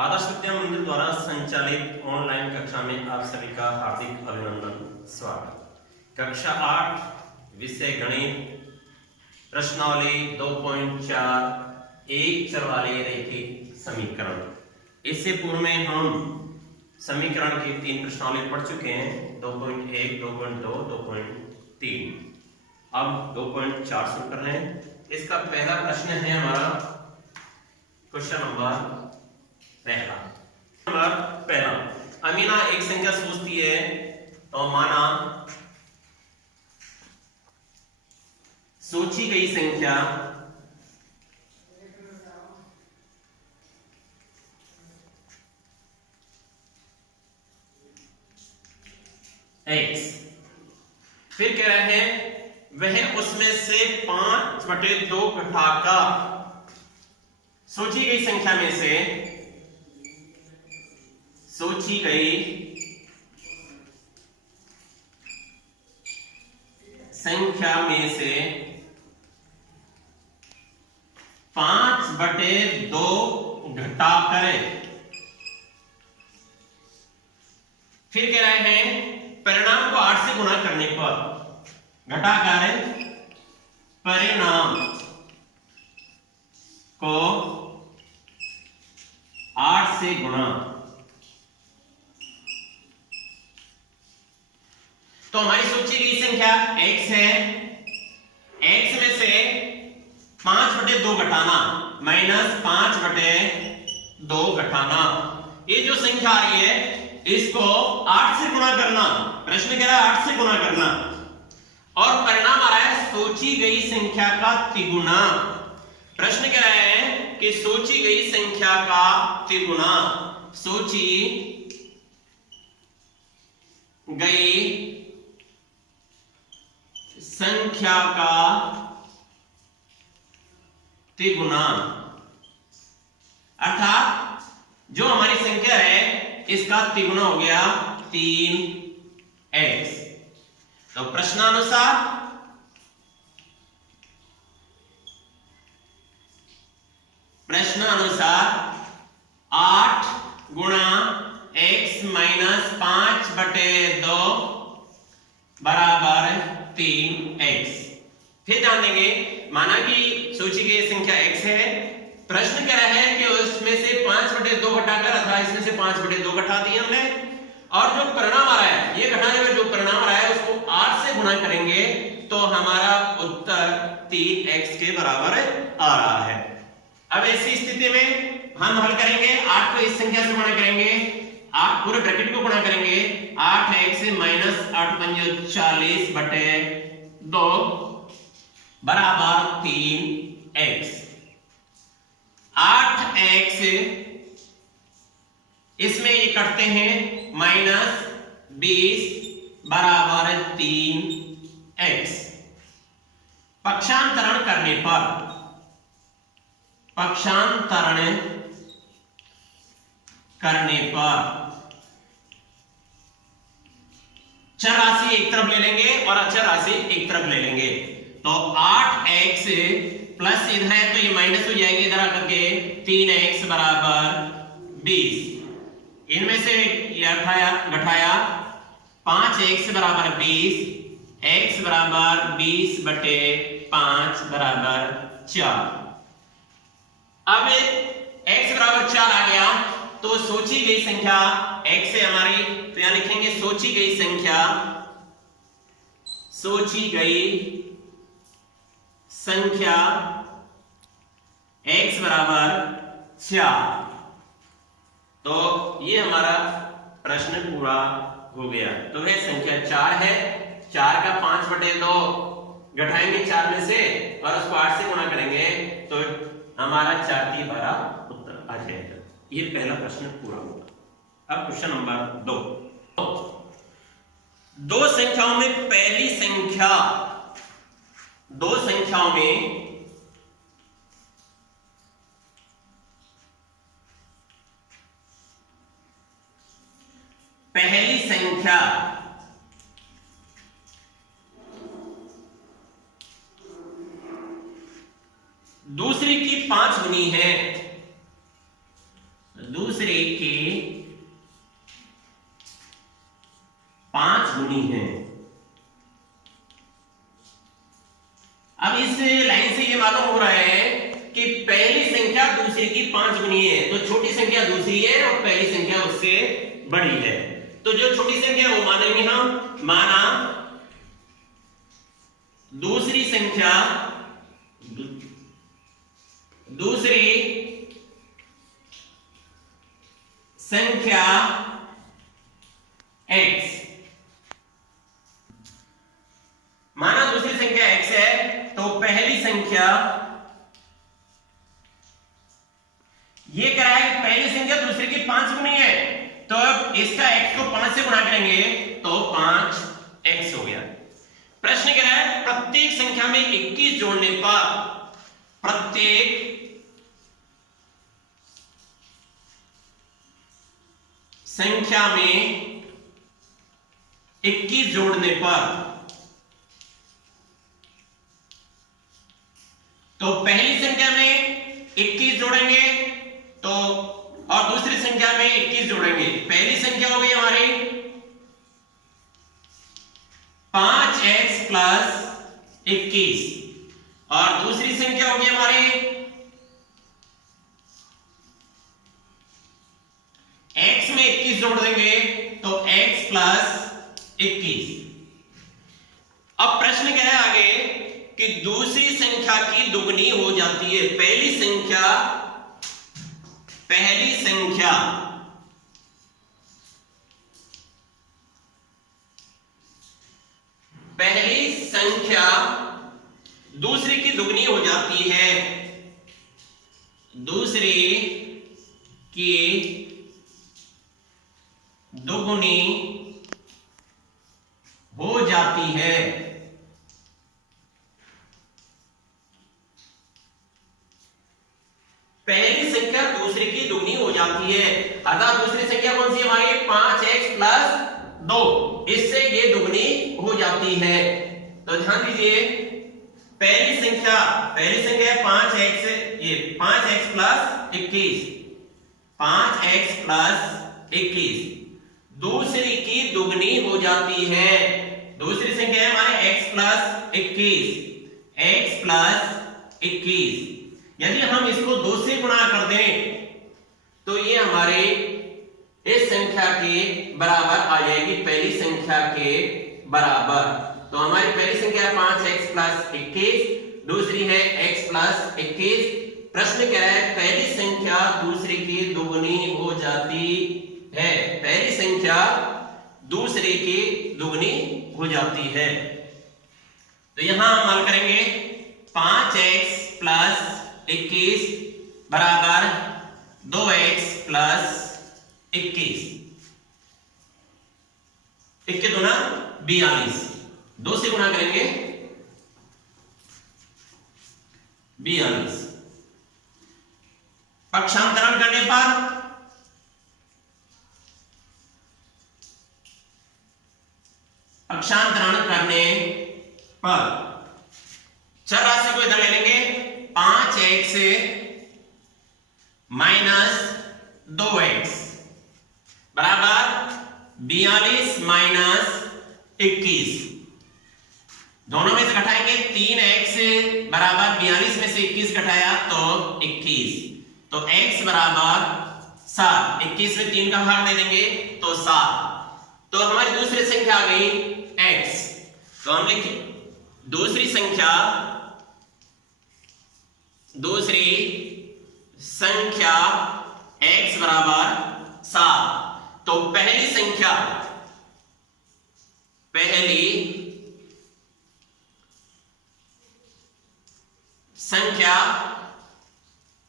आदर्श विद्या मंदिर द्वारा संचालित ऑनलाइन कक्षा में आप सभी का हार्दिक अभिनंदन, स्वागत। कक्षा 8 विषय गणित, प्रश्नावली 2.4 एक चर वाले रैखिक समीकरण। इससे पूर्व में हम समीकरण की 3 प्रश्नावली पढ़ चुके हैं, 2.1, 2.2, 2.3। अब 2.4 शुरू कर रहे हैं। इसका पहला प्रश्न है हमारा क्वेश्चन नंबर पहला। अमीना एक संख्या सोचती है तो माना सोची गई संख्या x, फिर कह रहे हैं वह उसमें से 5/2 घटाकर सोची गई संख्या में से सोची गई संख्या में से 5/2 घटा करें। फिर कह रहे हैं परिणाम को 8 से गुणा करने पर घटा करें परिणाम को 8 से गुणा। तो हमारी सोची गई संख्या x है, x में से 5/2 घटाना माइनस 5/2 घटाना, ये जो संख्या आ रही है इसको 8 से गुणा करना। प्रश्न कह रहा है 8 से गुणा करना और परिणाम आ रहा है सोची गई संख्या का तिगुना। प्रश्न कह रहा है कि सोची गई संख्या का तिगुना, सोची गई संख्या का तिगुना, अर्थात जो हमारी संख्या है इसका तिगुना हो गया 3x। तो प्रश्नानुसार प्रश्नानुसार 8 गुणा x माइनस 5/2 बराबर 3x। फिर जान लेंगे माना कि सोची गई संख्या x है, प्रश्न कह रहा है कि उसमें से 5/2 घटाकर अर्थात इसमें से 5/2 घटा दिए हमने, और जो परिणाम आ रहा है ये घटाने में जो परिणाम आ रहा है उसको 8 से गुणा करेंगे तो हमारा उत्तर 3x के बराबर आ रहा है। अब ऐसी स्थिति में हम हल करेंगे, 8 को इस संख्या से गुणा करेंगे, 8 पूरे ब्रैकेट को गुणा करेंगे, 8x माइनस 8×5 40/2 बराबर 3x। 8x इसमें ये करते हैं माइनस 20 बराबर 3x। पक्षांतरण करने पर चर राशि एक तरफ ले लेंगे और अचर राशि एक तरफ ले लेंगे। तो 8x प्लस इधर है तो ये माइनस हो जाएगी इधर आकर के 3x बराबर 20। इनमें से ये घटाया 5x बराबर 20, x बराबर 20/5 बराबर 4। अब x बराबर 4 आ गया तो सोची गई संख्या x है हमारी, तो यहां लिखेंगे सोची गई संख्या x बराबर 4। तो ये हमारा प्रश्न पूरा हो गया। तो वह संख्या 4 है, 4 का 5/2 घटाएंगे 4 में से और उसको 8 से गुणा करेंगे तो हमारा 4/12 उत्तर आ जाएगा। ये पहला प्रश्न पूरा होगा। अब क्वेश्चन नंबर 2। दो संख्याओं में पहली संख्या दो संख्याओं में पहली संख्या दूसरी की 5 गुनी है, दूसरी गुनी है। अब इस लाइन से ये मालूम हो रहा है कि पहली संख्या दूसरी की 5 गुनी है, तो छोटी संख्या दूसरी है और पहली संख्या उससे बड़ी है। तो जो छोटी संख्या वो मानेंगे हम, माना दूसरी संख्या x, माना दूसरी संख्या x है, तो पहली संख्या ये कह रहा है कि पहली संख्या दूसरी की 5 गुनी है, तो अब इसका x को 5 से गुणा करेंगे तो 5x हो गया। प्रश्न कह रहा है प्रत्येक संख्या में 21 जोड़ने पर, प्रत्येक संख्या में 21 जोड़ने पर, तो पहली संख्या में 21 जोड़ेंगे तो, और दूसरी संख्या में 21 जोड़ेंगे। पहली संख्या हो गई हमारी 5x प्लस 21 और दूसरी संख्या होगी हमारी x में 21 जोड़ देंगे तो x प्लस 21। अब प्रश्न क्या है आगे कि दूसरी संख्या की दुगनी हो जाती है। पहली संख्या दूसरी की दुगनी हो जाती है, दूसरी की दुगनी हो जाती है। पहली संख्या दूसरी की दुगनी हो जाती है, अर्थात दूसरी संख्या कौन सी हमारी 5x प्लस 2, इससे ये दुगनी हो जाती है। तो ध्यान दीजिए पहली संख्या है 5x, ये 5x प्लस 21, 5x प्लस 21 दूसरी की दुगनी हो जाती है। दूसरी संख्या है हमारे x प्लस 21, यदि हम इसको 2 से गुणा कर दें तो ये हमारे इस संख्या के बराबर आ जाएगी, पहली संख्या के बराबर। तो हमारी पहली संख्या है 5x प्लस 21, दूसरी है x प्लस 21। प्रश्न कह रहा है पहली संख्या दूसरी की दुगनी हो जाती है, पहली संख्या दूसरी की दुगनी हो जाती है। तो यहां हम हल करेंगे 5x प्लस 21 बराबर 2x प्लस 21, 1 के 2 ना 42, 2 से गुणा करेंगे 42। पक्षांतरण करने पर चर राशि को इधर ले लेंगे, 5x माइनस 2x बराबर 42 माइनस 21, दोनों में से घटाएंगे 3x बराबर 42 में से 21 घटाया तो 21, तो x बराबर 7, 21 में 3 का भाग दे देंगे तो 7। तो हमारी दूसरी संख्या आ गई x, तो हम लिखें दूसरी संख्या x बराबर 7। तो पहली संख्या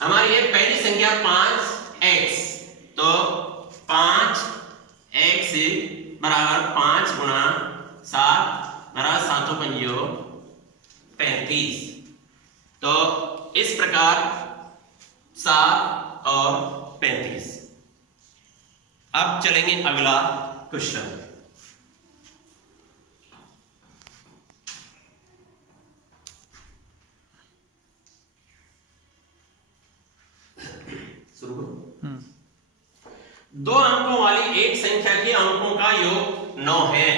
हमारी है पहली संख्या 5x, तो 5x बराबर 5 गुणा 7 बराबर 7 पंजो 35। तो इस प्रकार 7 और 35। अब चलेंगे अगला क्वेश्चन। शुरू करो। 2 अंकों वाली एक संख्या के अंकों का योग 9 है।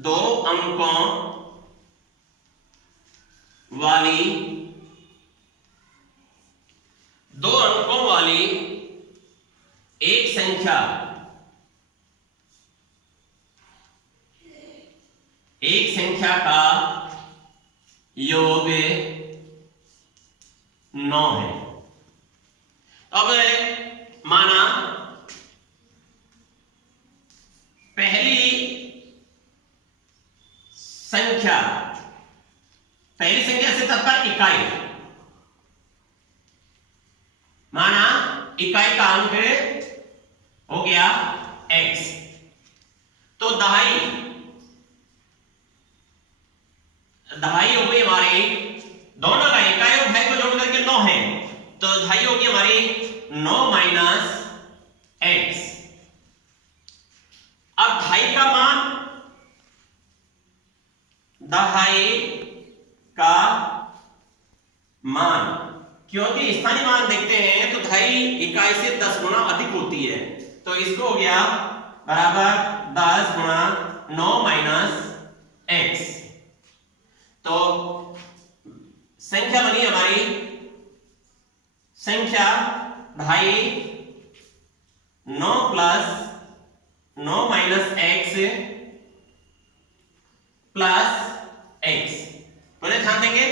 दो अंकों वाली एक संख्या का योग 9 है। अब माना पहली संख्या से तात्पर्य इकाई, माना इकाई का अंक हो गया x, तो दहाई हो गई हमारी, दोनों का इकाई और दहाई को जोड़ करके 9 है, तो दहाई होगी हमारी 9 माइनस x। अब दहाई का मान, क्योंकि स्थानीय मान देखते हैं तो दहाई इकाई से 10 गुना अधिक होती है, तो इसको हो गया बराबर 10 गुना 9 माइनस x। तो संख्या बनी हमारी, संख्या दहाई 9 plus 9 minus x plus x। पहले ध्यान देंगे,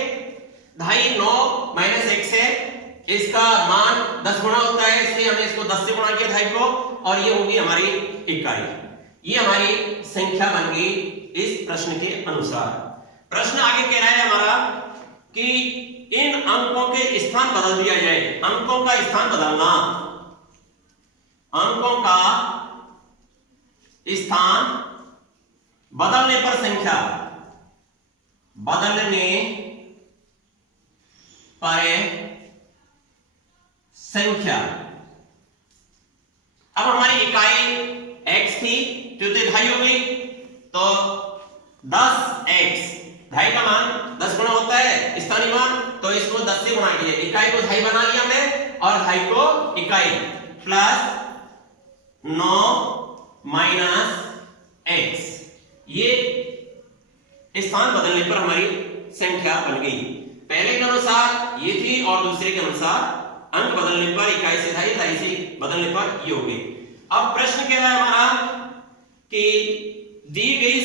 दहाई 9 माइनस x है, इसका मान 10 गुना होता है, इसलिए हमने इसको 10 से गुणा किया दहाई को, और ये होगी हमारी इकाई। ये हमारी संख्या बन गई इस प्रश्न के अनुसार। प्रश्न आगे कह रहा है हमारा कि इन अंकों के स्थान बदल दिया जाए। अंकों का स्थान बदलना, अंकों का स्थान बदलने पर संख्या, अब हमारी इकाई x थी जो दहाई हो गई, तो 10x, दहाई का मान 10 गुना होता है स्थानीय मान, तो इसको 10 से गुणा किया, इकाई को दहाई बना लिया हमने और दहाई को इकाई, प्लस 9 माइनस x। ये स्थान बदलने पर हमारी संख्या बन गई। पहले के अनुसार ये थी और दूसरे के अनुसार अंक बदलने पर इकाई से दहाई, दहाई से बदलने पर ये हो गई। अब प्रश्न कह रहा है हमारा कि दी गई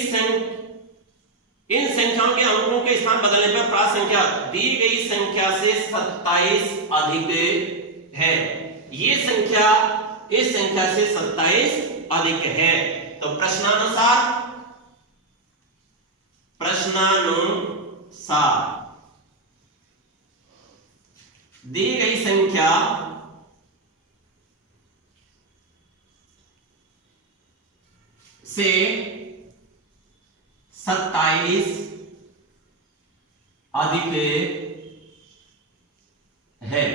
इन संख्याओं के अंकों के स्थान बदलने पर प्राप्त संख्या दी गई संख्या से 27 अधिक है। ये संख्या इस संख्या से 27 अधिक है। तो प्रश्नानुसार दी गई संख्या से 27 अधिक है।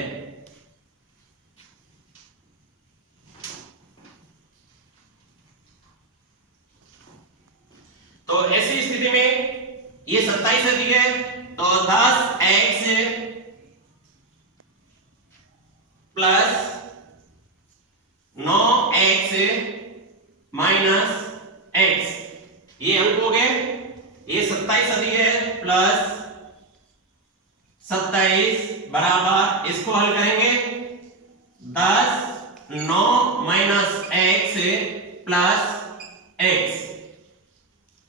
तो ऐसी स्थिति में ये 27 अधिक है, तो 10x plus 9x minus x, ये अंक हो गए। ये 27 अधिक है प्लस 27 बराबर, इसको हल करेंगे 10 9 माइनस x प्लस x।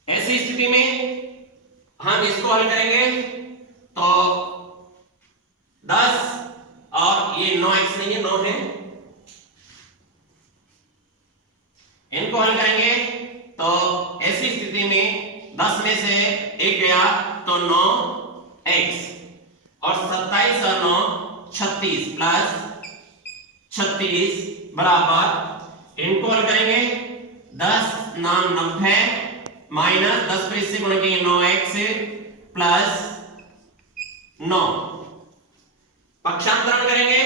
ऐसी स्थिति में हम इसको हल करेंगे तो 10 और ये 9x नहीं है, 9 है, इनको हल करेंगे तो ऐसी स्थिति में 10 में से 1 गया तो 9x, और 27 और 9 36 प्लस 36 बराबर, इनको हल करेंगे 10 9 90 माइनस 10 पे इससे गुणा करेंगे 9x प्लस 9, पक्षांतरण करेंगे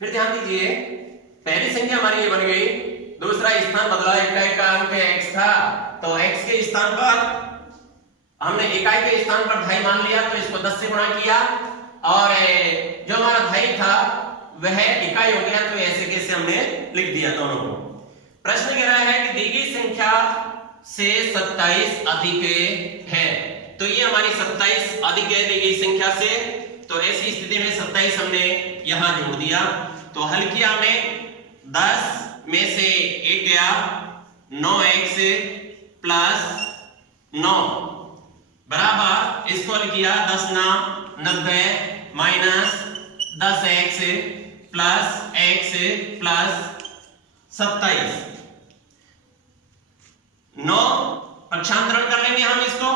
फिर ध्यान दीजिए, पहली संख्या हमारी ये बन गई दूसरा स्थान बदला, इकाई का अंक x था तो x के स्थान पर हमने इकाई के स्थान पर 2.5 मान लिया तो इसको 10 से गुणा किया और जो हमारा 2.5 था वह इकाई हो गया तो ऐसे कैसे हमने लिख दिया दोनों को। प्रश्न कह रहा है कि दी गई संख्या से 27 अधिक है, तो ये हमारी 27 अधिक है दी गई संख्या से, तो ऐसी स्थिति में 27 हमने यहां जोड़ दिया। तो हल किया हमने 10 में से 1 गया 9x प्लस 9 बराबर इसको हल किया 10 ना 90 minus 10x plus x plus 27 9 पक्षांतरण कर लेंगे हम इसको,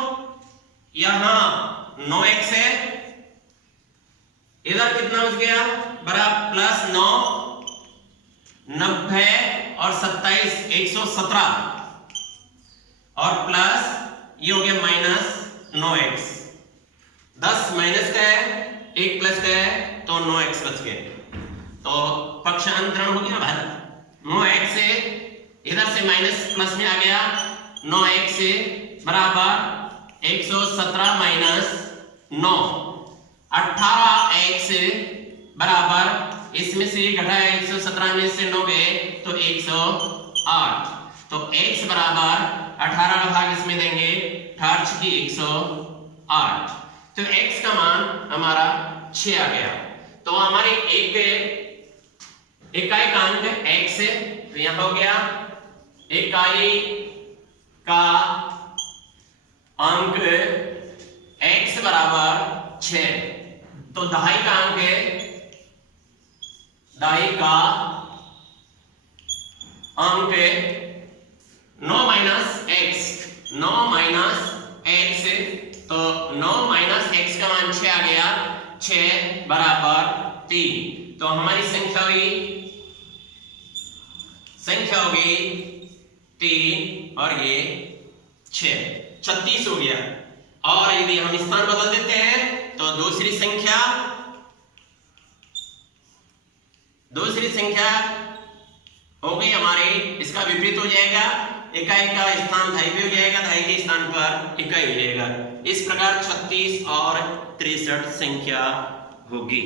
यहां 9x है, इधर कितना बच गया बराबर प्लस 9 90 और 27 117 और प्लस ये हो गया माइनस 9x। 10 माइनस का है 1 प्लस का है तो 9x बच गए, तो पक्षांतरण हो गया भाई 9x से इधर से माइनस प्लस में आ गया 9x बराबर 117 माइनस 9 18x बराबर इसमें से घटाया 117 में से 9 गए तो 108, तो x बराबर 18 भाग इसमें देंगे 18 की 108, तो x का मान हमारा 6 आ गया। तो हमारे एक इकाई का अंक x है तो यहां हो गया इकाई का अंक x बराबर 6, तो दहाई का अंक है दहाई का अंक 9 माइनस x, तो 9 माइनस x का मान 6 आ गया, 6 बराबर 3, तो हमारी संख्या होगी 3 और ये 6 36 हो गया। और यदि हम स्थान बदल देते हैं तो दूसरी संख्या हो गई हमारी, इसका विपरीत हो जाएगा, इकाई का स्थान 2.5 पे हो जाएगा, 2.5 के स्थान पर इकाई हो जाएगा। इस प्रकार 36 और 63 संख्या होगी।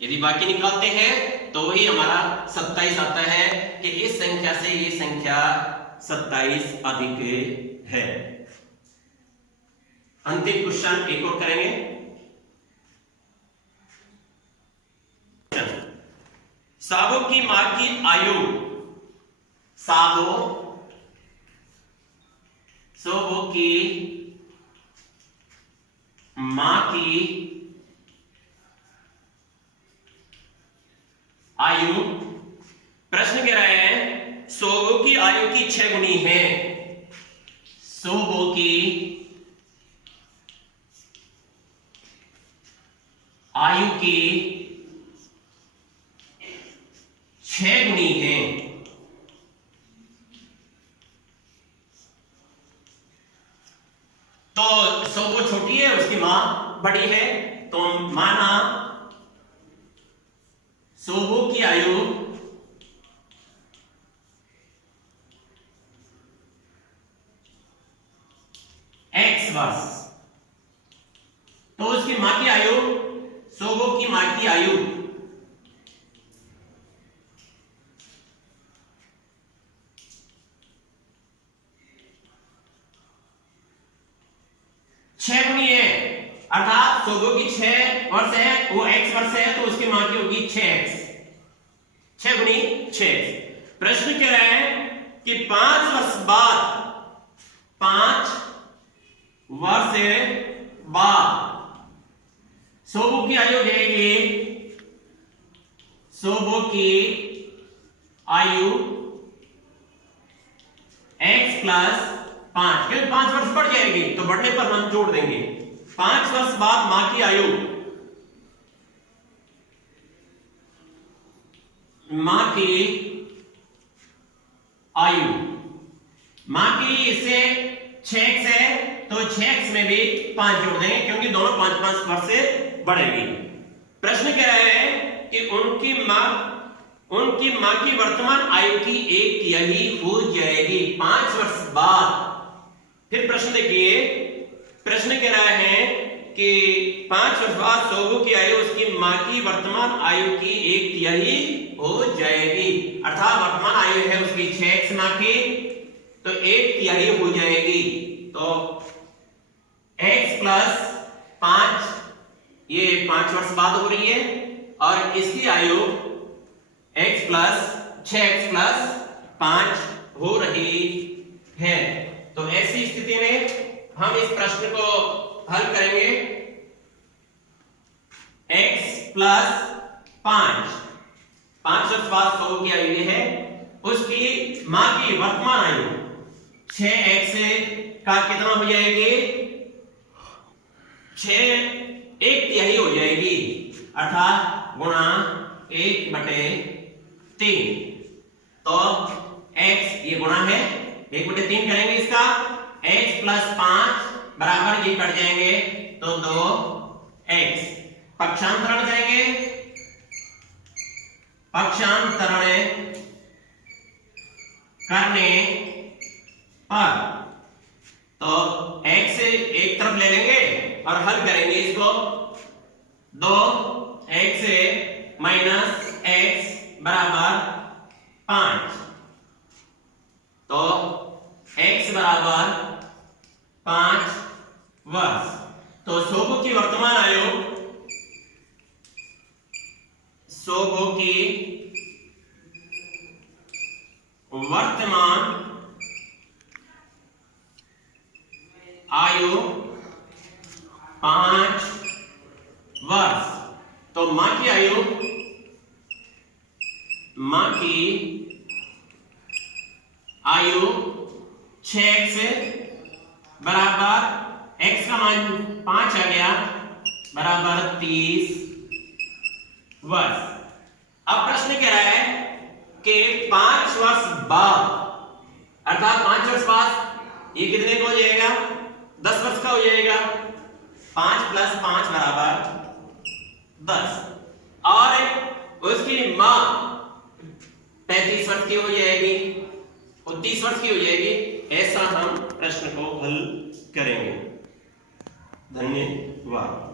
यदि बाकी निकालते हैं तो वही हमारा 27 आता है कि इस संख्या से ये संख्या 27 अधिक है। अंतिम क्वेश्चन एक और करेंगे। साबो की मां की आयु, सोबो की मां की आयु, प्रश्न कह रहे हैं सोबो की आयु की 6 गुनी है, सोबो की आयु की 6 गुनी है, तो सोबो छोटी है उसकी मां बड़ी है, तो माना सोबो की आयु x वर्ष, तो उसकी मां की आयु सोबो की मां की आयु 6 गुनी है, अर्थात सोबो की 6 वर्ष है, वो x वर्ष है, तो उसकी मां की होगी 6x, 6 गुनी 6x। प्रश्न कह रहे हैं कि 5 वर्ष बाद सोबो की आयु हो जाएगी, सोबो की आयु x प्लस 5, क्योंकि 5 वर्ष बढ़ जाएगी तो बढ़ने पर हम जोड़ देंगे। 5 वर्ष बाद मां की आयु, मां की इससे 6x है तो 6x में भी 5 जोड़ देंगे क्योंकि दोनों 5-5 वर्ष से बढ़ेगी। प्रश्न कह रहे हैं कि उनकी मां की वर्तमान आयु की 1/3 हो जाएगी 5 वर्ष बाद। फिर प्रश्न देखिए, प्रश्न कह रहा है कि 5 वर्ष बाद सोबू की आयु उसकी मां की वर्तमान आयु की 1/3 हो जाएगी, अर्थात वर्तमान आयु है उसकी 6x माह की, तो 1/3 हो जाएगी। तो x प्लस 5, ये 5 वर्ष बाद हो रही है, और इसकी आयु x प्लस 6x प्लस 5 हो रही है। तो ऐसी स्थिति में हम इस प्रश्न को हल करेंगे। x प्लस 5 वर्ष बाद सोबू की आयु है, उसकी मां की वर्तमान आयु 6x का कितना हो जाएगी, 1/3 हो जाएगी, अर्थात गुणा 1/3। तो x ये गुणा है, 1/3 करेंगे इसका, x प्लस 5 बराबर ये कट जाएंगे तो 2x, पक्षांतरण करेंगे, पक्षांतरण करने पर तो x एक तरफ ले लेंगे और हल करेंगे इसको, 2x माइनस x बराबर 5, तो x बराबर 5 वर्ष। तो सोबू की वर्तमान आयु, सोबू की वर्तमान आयु 5 वर्ष। तो मां की आयु, मां की आयु 6x बराबर x का मान 5 आ गया, बराबर 30 वर्ष। अब प्रश्न कह रहा है कि 5 वर्ष बाद, अर्थात 5 वर्ष बाद ये कितने का हो जाएगा, 10 वर्ष का हो जाएगा, 5 प्लस 5 बराबर 10, और उसकी मां 35 वर्ष की हो जाएगी और 30 वर्ष की हो जाएगी। ऐसा हम प्रश्न को हल करेंगे। धन्यवाद।